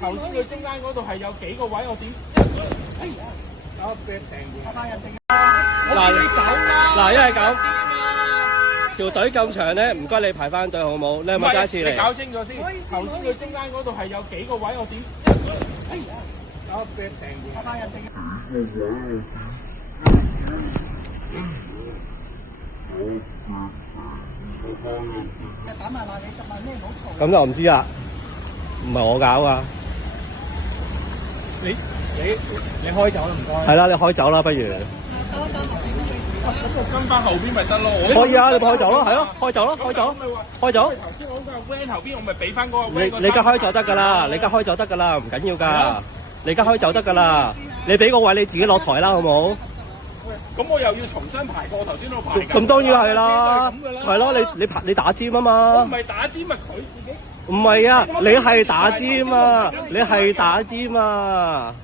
頭先佢中間嗰度係有幾個位，我點？哎呀，搞俾人掟嘅。人定嗱你走啦！嗱，因為咁條隊咁長咧，唔該你排翻隊好冇？你係咪第一次嚟？你搞清楚先。頭先佢中間嗰度係有幾個位，我點？哎呀，搞俾人掟嘅。人定咁就唔知啦，唔係我搞噶。你開走啦，唔該。係啦，你開走啦，不如。咁我跟翻後邊咪得咯。可以啊，你咪開走咯，係咯，開走咯，開走，開走。頭先我嗰個 van 後邊，我咪俾翻嗰個 van。你而家開走得㗎啦，你而家開走得㗎啦，唔緊要㗎。你而家開走得㗎啦，你俾個位你自己落台啦，好冇？咁我又要重新排過頭先我排。咁當然係啦，係咯，你打尖啊嘛。我唔係打尖，咪佢自己。唔係啊，你係打尖啊，你係打尖啊。